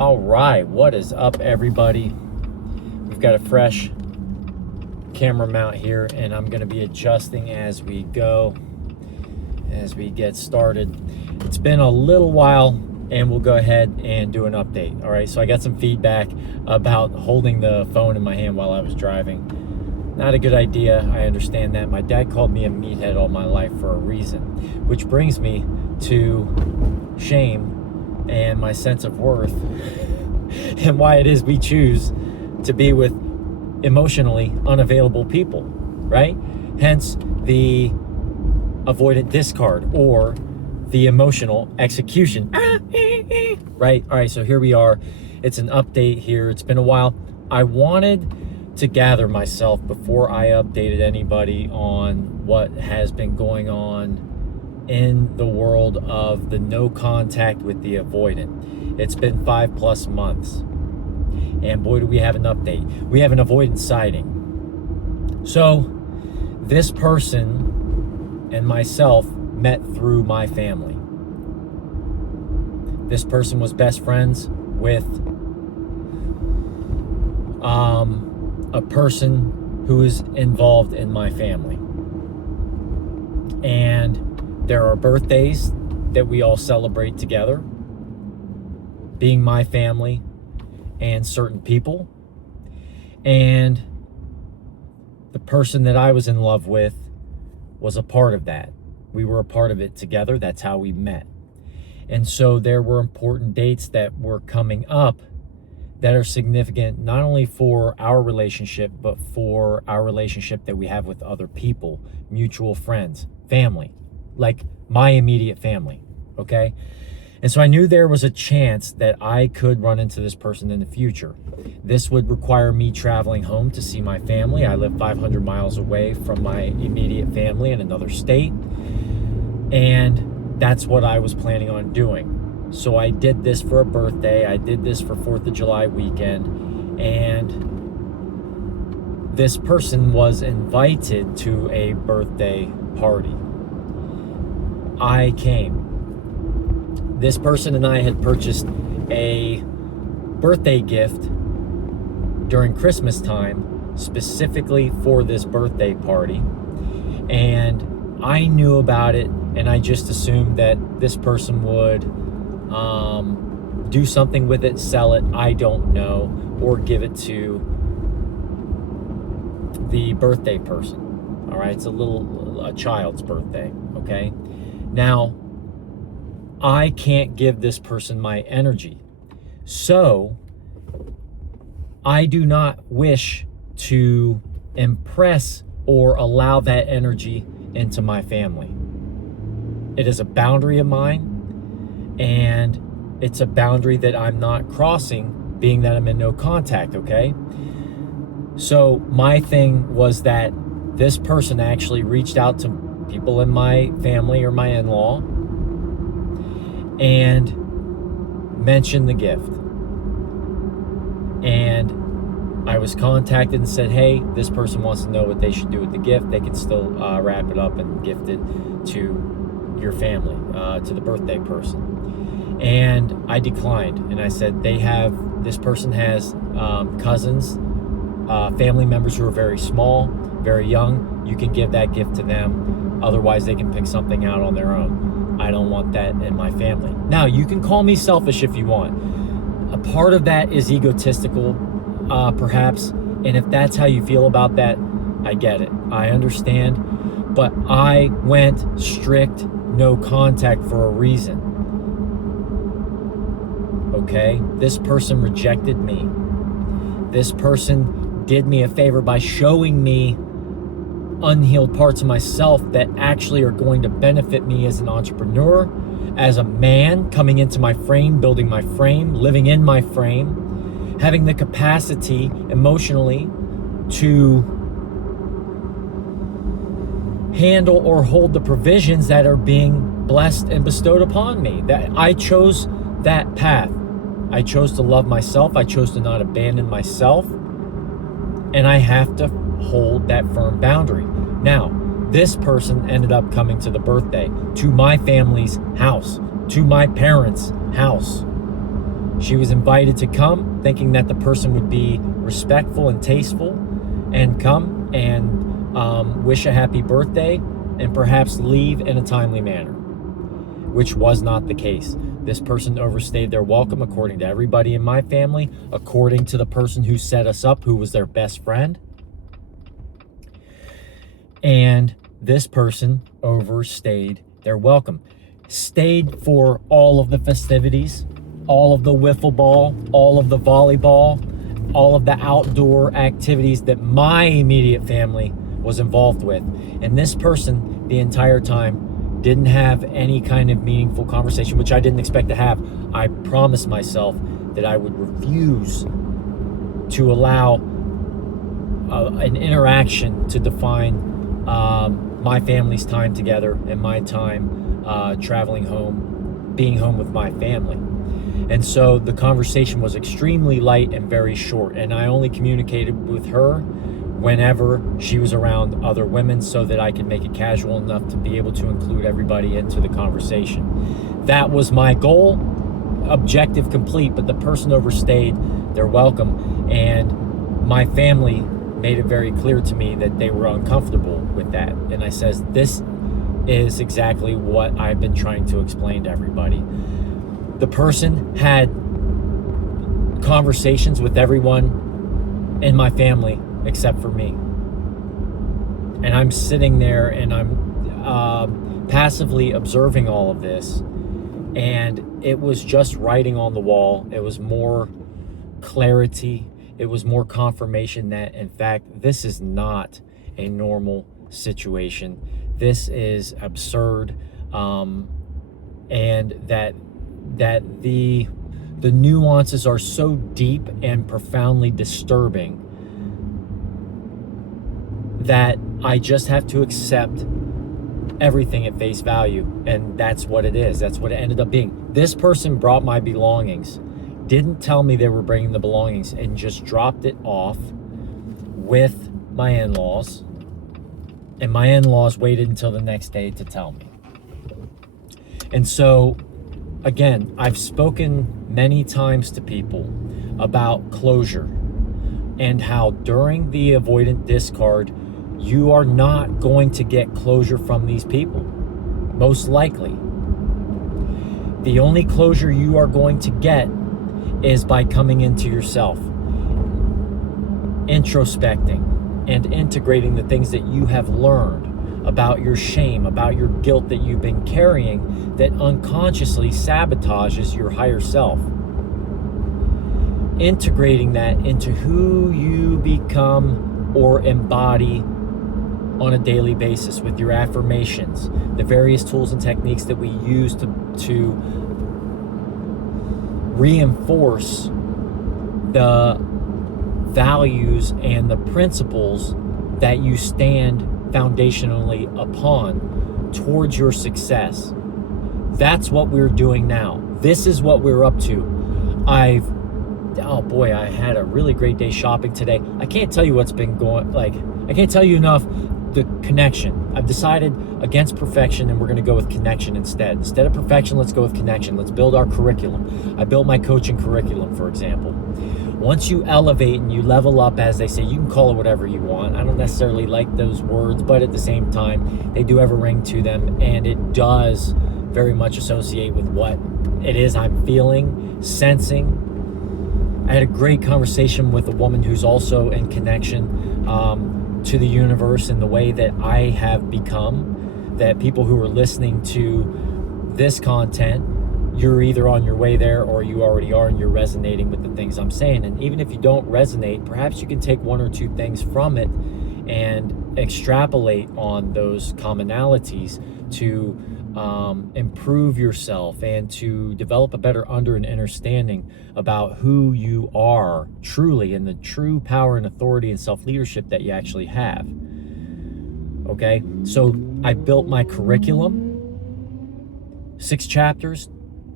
All right, what is up, everybody? We've got a fresh camera mount here, and I'm going to be adjusting as we go, as we get started. It's been a little while, and we'll go ahead and do an update. All right, so I got some feedback about holding the phone in my hand while I was driving. Not a good idea. I understand that. My dad called me a meathead all my life for a reason, which brings me to shame and my sense of worth and why it is we choose to be with emotionally unavailable people, right? Hence the avoidant discard or the emotional execution, right? All right, so here we are. It's an update here. It's been a while. I wanted to gather myself before I updated anybody on what has been going on in the world of the no contact with the avoidant. It's been 5+ months, and boy, do we have an update. We have an avoidant sighting. So this person and myself met through my family. This person was best friends with a person who is involved in my family, and there are birthdays that we all celebrate together, being my family and certain people. And the person that I was in love with was a part of that. We were a part of it together. That's how we met. And so there were important dates that were coming up that are significant, not only for our relationship, but for our relationship that we have with other people, mutual friends, family, like my immediate family, okay? And so I knew there was a chance that I could run into this person in the future. This would require me traveling home to see my family. I live 500 miles away from my immediate family in another state, and that's what I was planning on doing. So I did this for a birthday. I did this for 4th of July weekend, and this person was invited to a birthday party. I came. This person and I had purchased a birthday gift during Christmas time specifically for this birthday party, and I knew about it, and I just assumed that this person would do something with it, sell it, I don't know, or give it to the birthday person. All right, it's a child's birthday, okay? Now, I can't give this person my energy, so I do not wish to impress or allow that energy into my family. It is a boundary of mine, and it's a boundary that I'm not crossing, being that I'm in no contact, okay? So my thing was that this person actually reached out to people in my family or my in-law and mentioned the gift. And I was contacted and said, hey, this person wants to know what they should do with the gift. They can still wrap it up and gift it to your family, to the birthday person. And I declined, and I said, this person has cousins, family members who are very small, very young. You can give that gift to them. Otherwise, they can pick something out on their own. I don't want that in my family. Now, you can call me selfish if you want. A part of that is egotistical, perhaps. And if that's how you feel about that, I get it. I understand. But I went strict no contact for a reason. Okay? This person rejected me. This person did me a favor by showing me unhealed parts of myself that actually are going to benefit me as an entrepreneur, as a man coming into my frame, building my frame, living in my frame, having the capacity emotionally to handle or hold the provisions that are being blessed and bestowed upon me. That I chose that path. I chose to love myself. I chose to not abandon myself. And I have to hold that firm boundary. Now, this person ended up coming to the birthday, to my family's house, to my parents' house. She was invited to come, thinking that the person would be respectful and tasteful and come and wish a happy birthday and perhaps leave in a timely manner, which was not the case. This person overstayed their welcome according to everybody in my family, according to the person who set us up, who was their best friend. And this person overstayed their welcome. Stayed for all of the festivities, all of the wiffle ball, all of the volleyball, all of the outdoor activities that my immediate family was involved with. And this person, the entire time, didn't have any kind of meaningful conversation, which I didn't expect to have. I promised myself that I would refuse to allow an interaction to define my family's time together and my time traveling home, being home with my family. And so the conversation was extremely light and very short, and I only communicated with her whenever she was around other women so that I could make it casual enough to be able to include everybody into the conversation. That was my goal, objective complete, but the person overstayed their welcome, and my family made it very clear to me that they were uncomfortable with that. And I says, this is exactly what I've been trying to explain to everybody. The person had conversations with everyone in my family except for me. And I'm sitting there and I'm passively observing all of this. And it was just writing on the wall. It was more clarity. It was more confirmation that, in fact, this is not a normal situation. This is absurd. And that the nuances are so deep and profoundly disturbing that I just have to accept everything at face value. And that's what it is. That's what it ended up being. This person brought my belongings, didn't tell me they were bringing the belongings, and just dropped it off with my in-laws. And my in-laws waited until the next day to tell me. And so, again, I've spoken many times to people about closure and how during the avoidant discard, you are not going to get closure from these people, most likely. The only closure you are going to get is by coming into yourself, introspecting, and integrating the things that you have learned about your shame, about your guilt that you've been carrying that unconsciously sabotages your higher self. Integrating that into who you become or embody on a daily basis with your affirmations, the various tools and techniques that we use to reinforce the values and the principles that you stand foundationally upon towards your success. That's what we're doing now. This is what we're up to. I had a really great day shopping today. I can't tell you what's been going, I can't tell you enough the connection. I've decided against perfection, and we're going to go with connection instead. Instead of perfection, let's go with connection. Let's build our curriculum. I built my coaching curriculum, for example. Once you elevate and you level up, as they say, you can call it whatever you want. I don't necessarily like those words, but at the same time, they do have a ring to them, and it does very much associate with what it is I'm feeling, sensing. I had a great conversation with a woman who's also in connection to the universe in the way that I have become, that people who are listening to this content, you're either on your way there or you already are, and you're resonating with the things I'm saying. And even if you don't resonate, perhaps you can take one or two things from it and extrapolate on those commonalities to improve yourself and to develop a better understanding about who you are truly and the true power and authority and self-leadership that you actually have. Okay, so I built my curriculum, 6 chapters,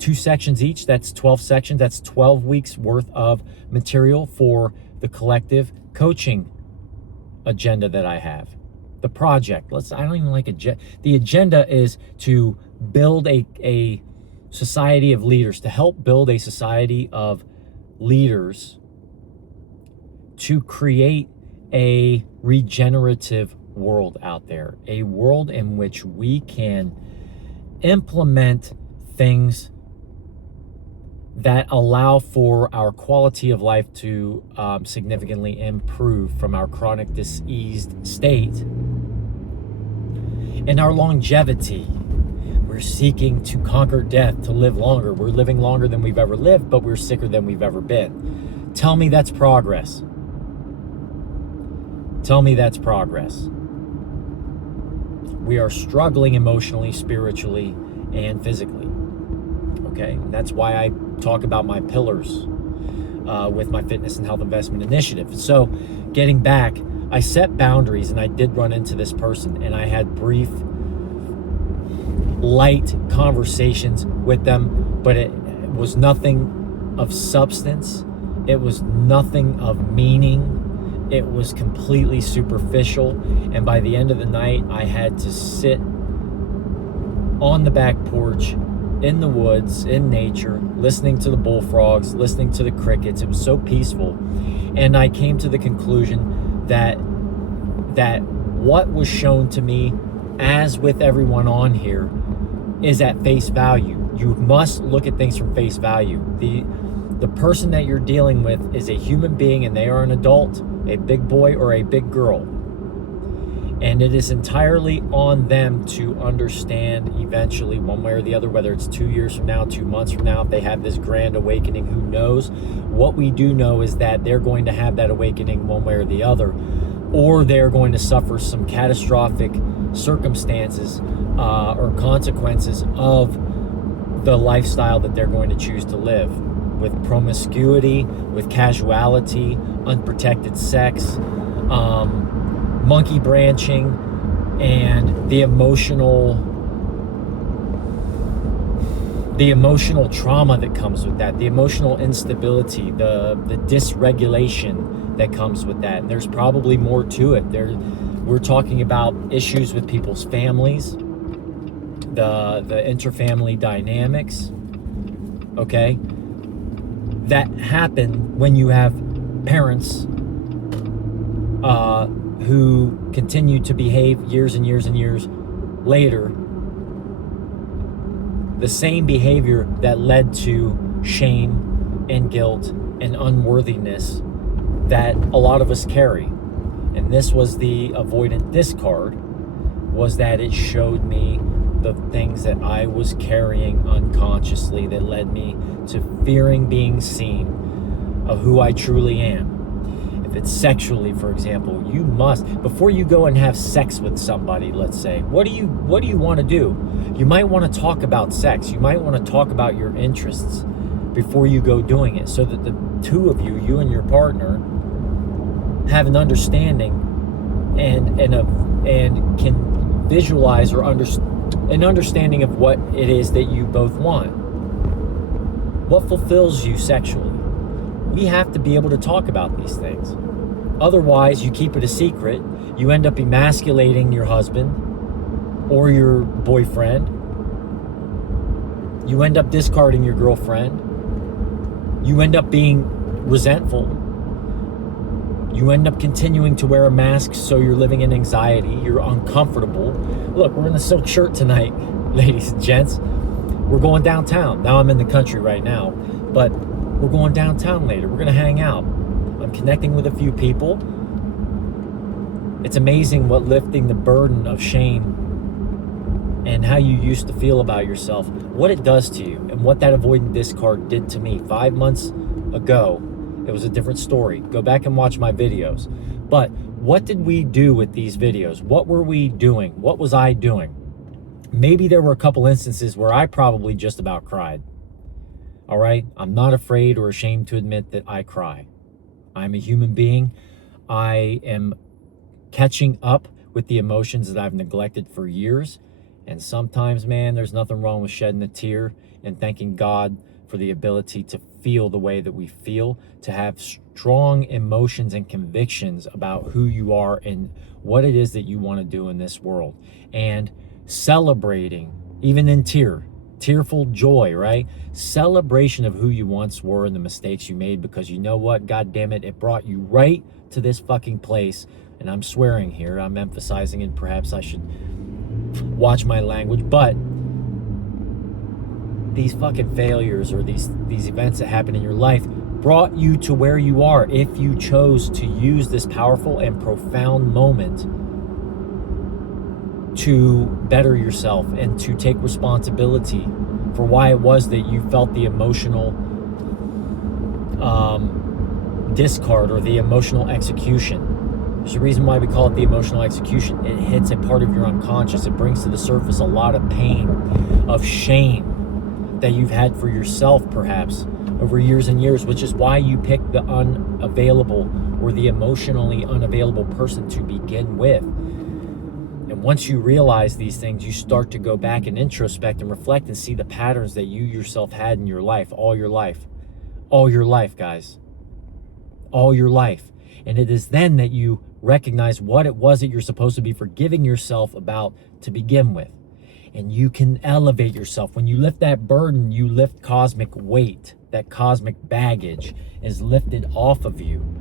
2 sections each. That's 12 sections. That's 12 weeks worth of material for the collective coaching agenda that I have. The project, I don't even like the agenda is to build a society of leaders, to help build a society of leaders to create a regenerative world out there, a world in which we can implement things that allow for our quality of life to significantly improve from our chronic diseased state, and our longevity. We're seeking to conquer death, to live longer. We're living longer than we've ever lived, but we're sicker than we've ever been. Tell me that's progress. Tell me that's progress. We are struggling emotionally, spiritually, and physically. Okay? And that's why I talk about my pillars with my fitness and health investment initiative. So, getting back, I set boundaries, and I did run into this person, and I had brief, light conversations with them, but it was nothing of substance. It was nothing of meaning. It was completely superficial. And by the end of the night, I had to sit on the back porch, in the woods, in nature, listening to the bullfrogs, listening to the crickets. It was so peaceful. And I came to the conclusion that what was shown to me, as with everyone on here, is at face value. You must look at things from face value. The person that you're dealing with is a human being, and they are an adult, a big boy or a big girl. And it is entirely on them to understand eventually, one way or the other, whether it's 2 years from now, 2 months from now, if they have this grand awakening, who knows? What we do know is that they're going to have that awakening one way or the other, or they're going to suffer some catastrophic circumstances or consequences of the lifestyle that they're going to choose to live, with promiscuity, with casuality, unprotected sex, monkey branching, and the emotional trauma that comes with that, the emotional instability, the dysregulation that comes with that. And there's probably more to it. We're talking about issues with people's families, the interfamily dynamics, okay, that happen when you have parents who continue to behave years and years and years later the same behavior that led to shame and guilt and unworthiness that a lot of us carry. And this was the avoidant discard, was that it showed me the things that I was carrying unconsciously that led me to fearing being seen of who I truly am. If it's sexually, for example, you must, before you go and have sex with somebody, let's say, what do you want to do? You might want to talk about sex. You might want to talk about your interests before you go doing it, so that the two of you, you and your partner, have an understanding and can visualize or an understanding of what it is that you both want. What fulfills you sexually? We have to be able to talk about these things. Otherwise, you keep it a secret. You end up emasculating your husband or your boyfriend. You end up discarding your girlfriend. You end up being resentful. You end up continuing to wear a mask, so you're living in anxiety. You're uncomfortable. Look, we're in a silk shirt tonight, ladies and gents. We're going downtown. Now I'm in the country right now, but we're going downtown later. We're going to hang out. I'm connecting with a few people. It's amazing what lifting the burden of shame and how you used to feel about yourself, what it does to you, and what that avoidant discard did to me 5 months ago. It was a different story. Go back and watch my videos. But what did we do with these videos? What were we doing? What was I doing? Maybe there were a couple instances where I probably just about cried. All right? I'm not afraid or ashamed to admit that I cry. I'm a human being. I am catching up with the emotions that I've neglected for years. And sometimes, man, there's nothing wrong with shedding a tear and thanking God for the ability to feel the way that we feel, to have strong emotions and convictions about who you are and what it is that you want to do in this world. And celebrating, even in tear, Tearful joy, right? Celebration of who you once were and the mistakes you made, because you know what? God damn it, it brought you right to this fucking place. And I'm swearing here, I'm emphasizing it. Perhaps I should watch my language, but these fucking failures or these events that happen in your life brought you to where you are if you chose to use this powerful and profound moment to better yourself and to take responsibility for why it was that you felt the emotional discard or the emotional execution. There's a reason why we call it the emotional execution. It hits a part of your unconscious. It brings to the surface a lot of pain, of shame that you've had for yourself perhaps over years and years, which is why you pick the unavailable or the emotionally unavailable person to begin with. And once you realize these things, you start to go back and introspect and reflect and see the patterns that you yourself had in your life, all your life, guys, all your life. And it is then that you recognize what it was that you're supposed to be forgiving yourself about to begin with. And you can elevate yourself. When you lift that burden, you lift cosmic weight. That cosmic baggage is lifted off of you.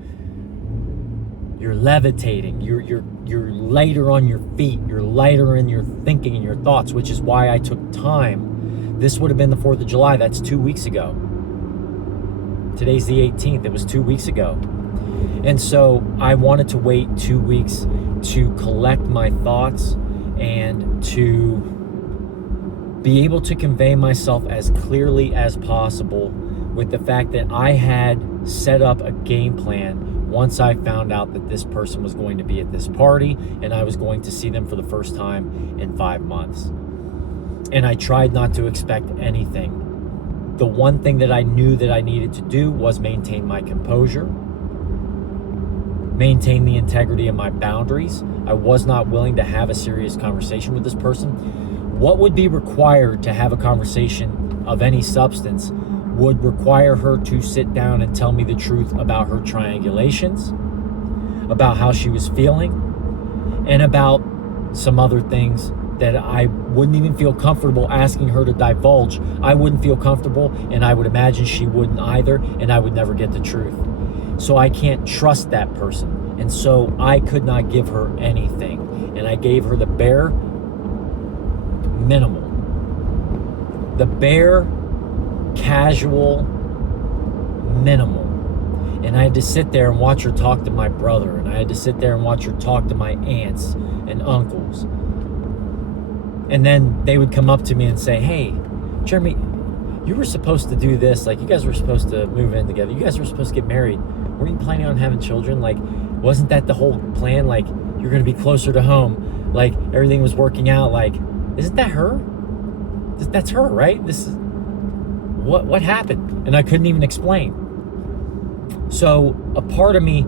You're levitating. You're lighter on your feet. You're lighter in your thinking and your thoughts, which is why I took time. This would have been the 4th of July. That's 2 weeks ago. Today's the 18th. It was 2 weeks ago. And so I wanted to wait 2 weeks to collect my thoughts and to be able to convey myself as clearly as possible with the fact that I had set up a game plan once I found out that this person was going to be at this party and I was going to see them for the first time in 5 months. And I tried not to expect anything. The one thing that I knew that I needed to do was maintain my composure, maintain the integrity of my boundaries. I was not willing to have a serious conversation with this person. What would be required to have a conversation of any substance would require her to sit down and tell me the truth about her triangulations, about how she was feeling, and about some other things that I wouldn't even feel comfortable asking her to divulge. I wouldn't feel comfortable, and I would imagine she wouldn't either, and I would never get the truth. So I can't trust that person. And so I could not give her anything. And I gave her the bare minimal. The bare casual minimal. And I had to sit there and watch her talk to my brother. And I had to sit there and watch her talk to my aunts and uncles. And then they would come up to me and say, "Hey, Jeremy, you were supposed to do this. Like, you guys were supposed to move in together. You guys were supposed to get married. Weren't you planning on having children? Like, wasn't that the whole plan? Like, you're going to be closer to home. Like, everything was working out. Like, isn't that her? That's her, right? This is what happened?" And I couldn't even explain. So a part of me,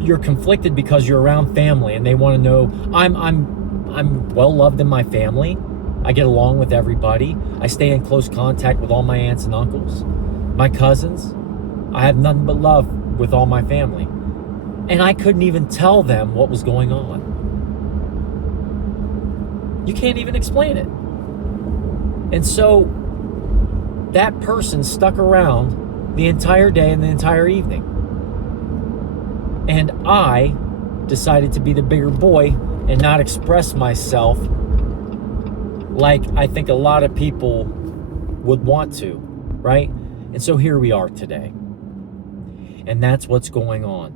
you're conflicted because you're around family and they want to know. I'm well loved in my family. I get along with everybody. I stay in close contact with all my aunts and uncles, my cousins. I have nothing but love with all my family. And I couldn't even tell them what was going on. You can't even explain it. And so that person stuck around the entire day and the entire evening. And I decided to be the bigger boy and not express myself like I think a lot of people would want to, right? And so here we are today. And that's what's going on.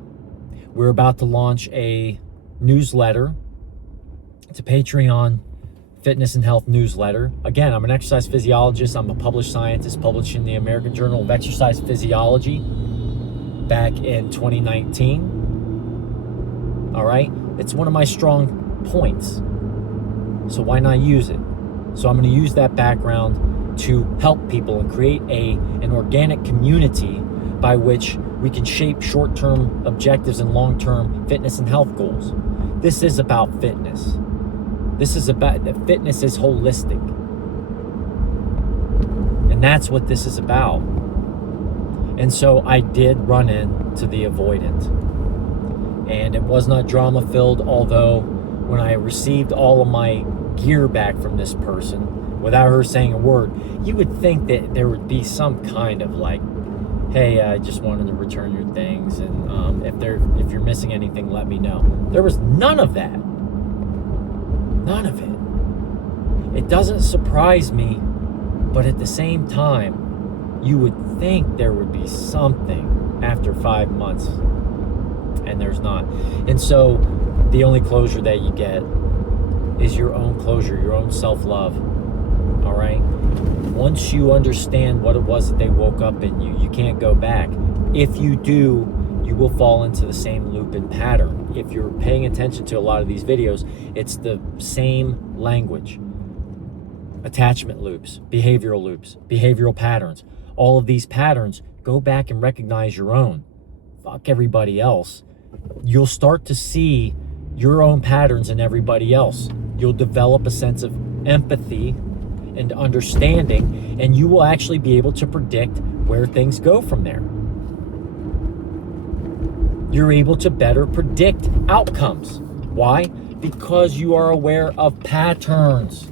We're about to launch a newsletter. It's a Patreon fitness and health newsletter. Again, I'm an exercise physiologist. I'm a published scientist, published in the American Journal of Exercise Physiology back in 2019. All right? It's one of my strong points. So why not use it? So I'm going to use that background to help people and create an organic community by which we can shape short-term objectives and long-term fitness and health goals. This is about fitness. Fitness is holistic. And that's what this is about. And so I did run into the Avoidant. And it was not drama-filled, although when I received all of my gear back from this person, without her saying a word, you would think that there would be some kind of like, hey, I just wanted to return your things, and if you're missing anything, let me know. There was none of that. None of it. It doesn't surprise me, but at the same time, you would think there would be something after 5 months, and there's not. And so the only closure that you get is your own closure, your own self-love. All right? Once you understand what it was that they woke up in you, you can't go back. If you do, you will fall into the same loop and pattern. If you're paying attention to a lot of these videos, it's the same language. Attachment loops, behavioral patterns. All of these patterns, go back and recognize your own. Fuck everybody else. You'll start to see your own patterns in everybody else. You'll develop a sense of empathy and understanding, and you will actually be able to predict where things go from there. You're able to better predict outcomes. Why? Because you are aware of patterns.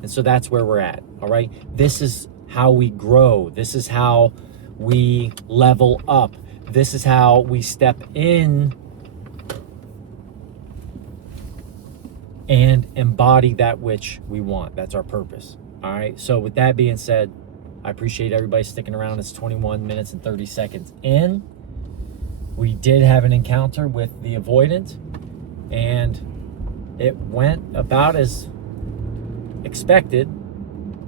And so that's where we're at, all right? This is how we grow. This is how we level up. This is how we step in and embody that which we want. That's our purpose, all right? So with that being said, I appreciate everybody sticking around. It's 21 minutes and 30 seconds in. We did have an encounter with the Avoidant, and it went about as expected,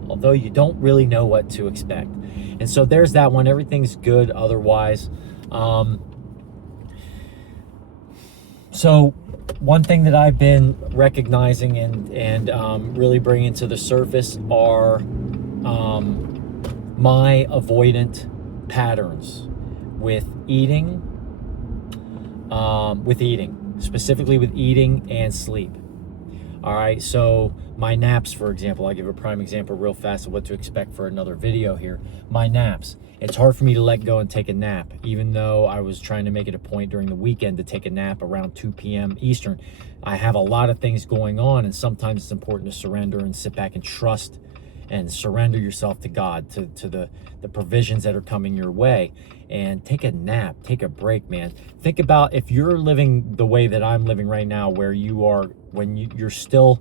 although you don't really know what to expect. And so there's that one. Everything's good otherwise. So one thing that I've been recognizing and really bringing to the surface are my avoidant patterns with eating, specifically with eating and sleep. All right, so my naps, for example, I'll give a prime example real fast of what to expect for another video here. My naps. It's hard for me to let go and take a nap, even though I was trying to make it a point during the weekend to take a nap around 2 p.m. Eastern. I have a lot of things going on, and sometimes it's important to surrender and sit back and trust and surrender yourself to God, to the provisions that are coming your way. And take a nap, take a break, man. Think about if you're living the way that I'm living right now, where you are, when you're still,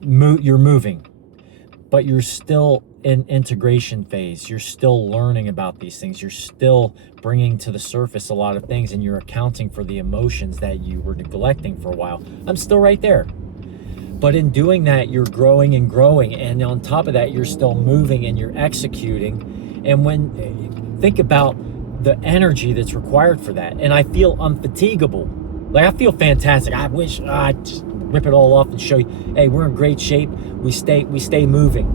you're moving, but you're still in integration phase. You're still learning about these things. You're still bringing to the surface a lot of things, and you're accounting for the emotions that you were neglecting for a while. I'm still right there. But in doing that, you're growing and growing. And on top of that, you're still moving and you're executing. And when, think about the energy that's required for that. And I feel unfatigable. Like, I feel fantastic. I wish I'd just rip it all off and show you, hey, we're in great shape. We stay moving.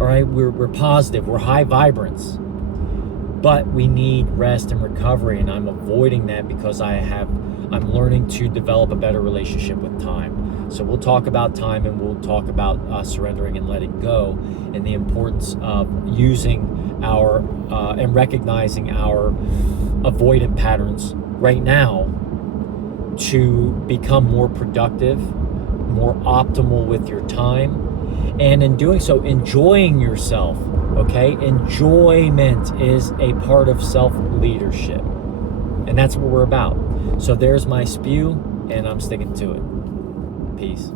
All right, we're positive. We're high vibrance. But we need rest and recovery. And I'm avoiding that because I'm learning to develop a better relationship with time. So we'll talk about time, and we'll talk about surrendering and letting go, and the importance of using our and recognizing our avoidant patterns right now to become more productive, more optimal with your time, and in doing so, enjoying yourself, okay? Enjoyment is a part of self-leadership, and that's what we're about. So there's my spew, and I'm sticking to it. Peace.